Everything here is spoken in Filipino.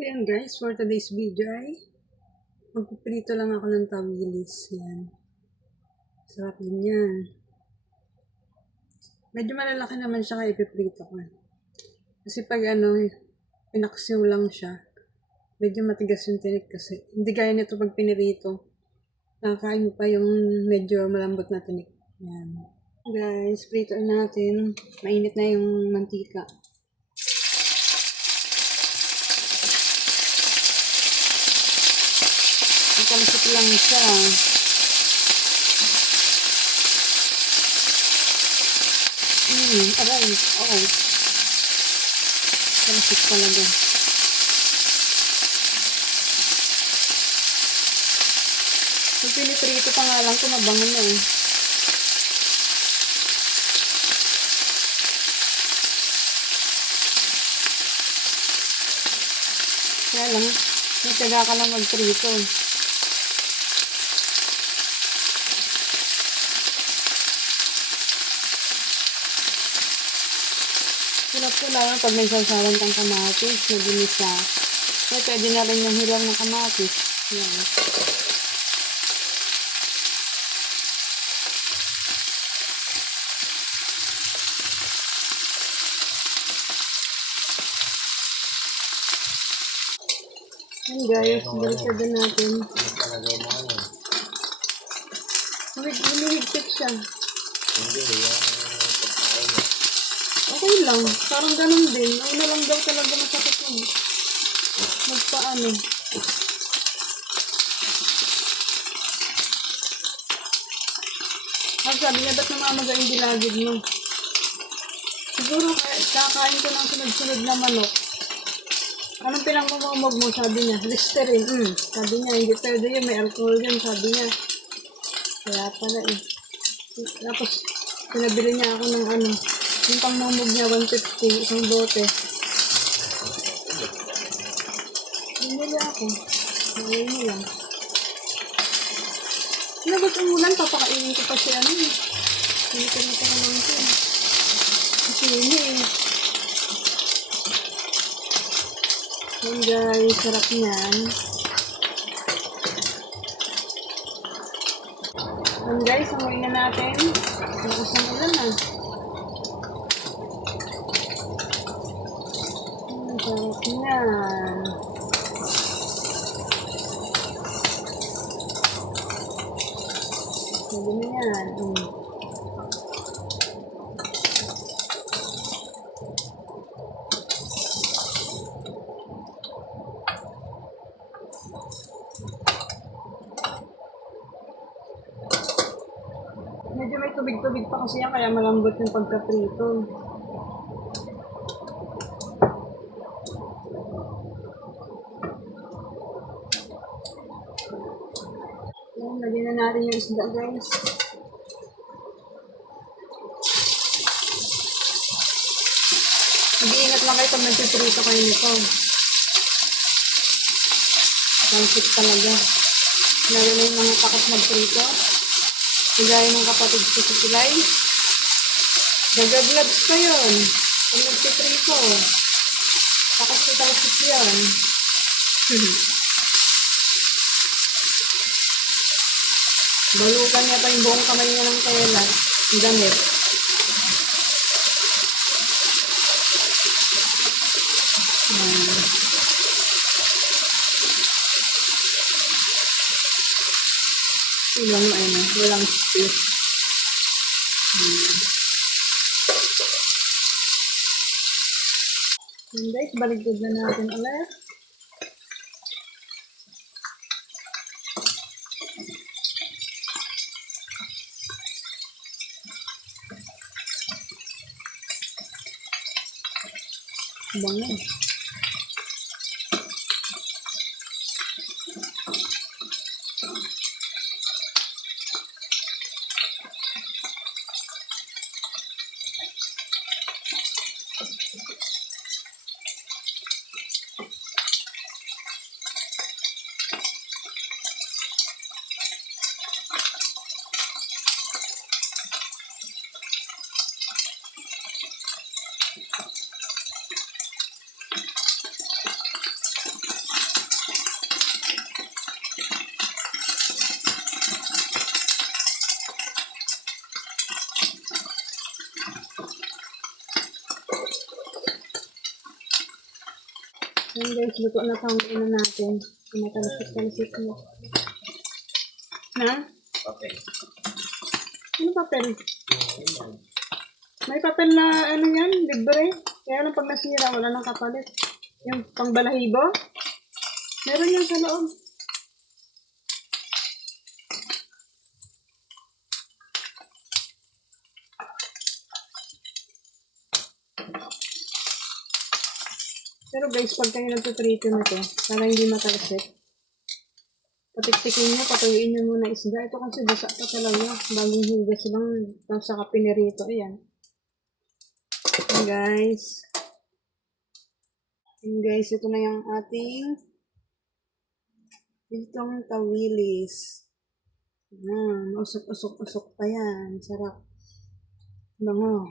Ayan guys, for today's video ay magpiprito lang ako ng tabilis. Yan. Sarap din yan. Medyo malalaki naman siya kaya ipiprito ko. Kasi pag pinaksiw lang siya, medyo matigas yung tinik kasi. Hindi gaya nito pag pinirito. Nakakain mo pa yung medyo malambot na tinik. Yan. Guys, prito natin. Mainit na yung mantika. Kalasip lang siya. Aray. Oo. Kalasip talaga. Kung piniprito pa nga lang, kumabangan na eh. Kaya lang, nagtaga ka lang magprito. Hirap ko lang pag may sasawan kang kamatis na ginisa. Kaya pwede na rin yung hilang ng kamatis. Yan. Yan guys, baliktad din natin. Humihigpit siya. Okay lang, parang ganun din. Nauna lang daw talaga masakit magpaano. Sabi niya, ba't namamaga yung bilagid mo? Siguro kakain ko ng sunod-sunod na manok. Anong pinangmamamag mo? Sabi niya, Listerine. Sabi niya, hindi pwede yun, may alcohol yun, sabi niya. Kaya pala eh. Tapos, pinabili niya ako ng yung pangmamag niya, 150, isang bote. Bumili ako. Malay mo lang. Nagot ang ulan, papakainin ko pa siya eh. Hindi ko na lang ito eh. Kasi eh. Yan guys, sarap niyan. Yan guys, amoy na natin. Lakas ng ulan ah. Sarap niyan. Sabi na yan. Medyo may tubig-tubig pa kasi yan, kaya malambot yung pagkaprito. Ayan, lagyan na natin yung isda guys. Mag-iingat lang kayo pag nagpiprito kayo nito. Pansip talaga. Lalo na yung mga takot magprito. Gaya ng kapatid ko sa Silay. Gagaglags pa yun. Kung nagpiprito. Takot ko talsik yun. Balukan niya pa yung buong kamay niya ng tela. Ang damit. Ilang walang space. And guys, baligtad na natin ulit. Bango. Yan guys, luto na pang ina natin. Pinatalasik-talasik mo. Na? Okay. Ano papel? May papel na ano yan, libre. Kaya lang pag nasira, wala nang kapalit. Yung pangbalahibo. Meron yan sa loob. Pero guys, pag kayo nagtutrito na to, para hindi matalsik, patiktikin nyo, patuyuin nyo muna isda. Ito kasi basa pa talaga. Bagong hugas lang. Tapos saka pinirito. Ayan. Ayan guys. Ayan guys, ito na yung ating itong tawilis. Usok-usok-usok pa yan. Sarap. Bango.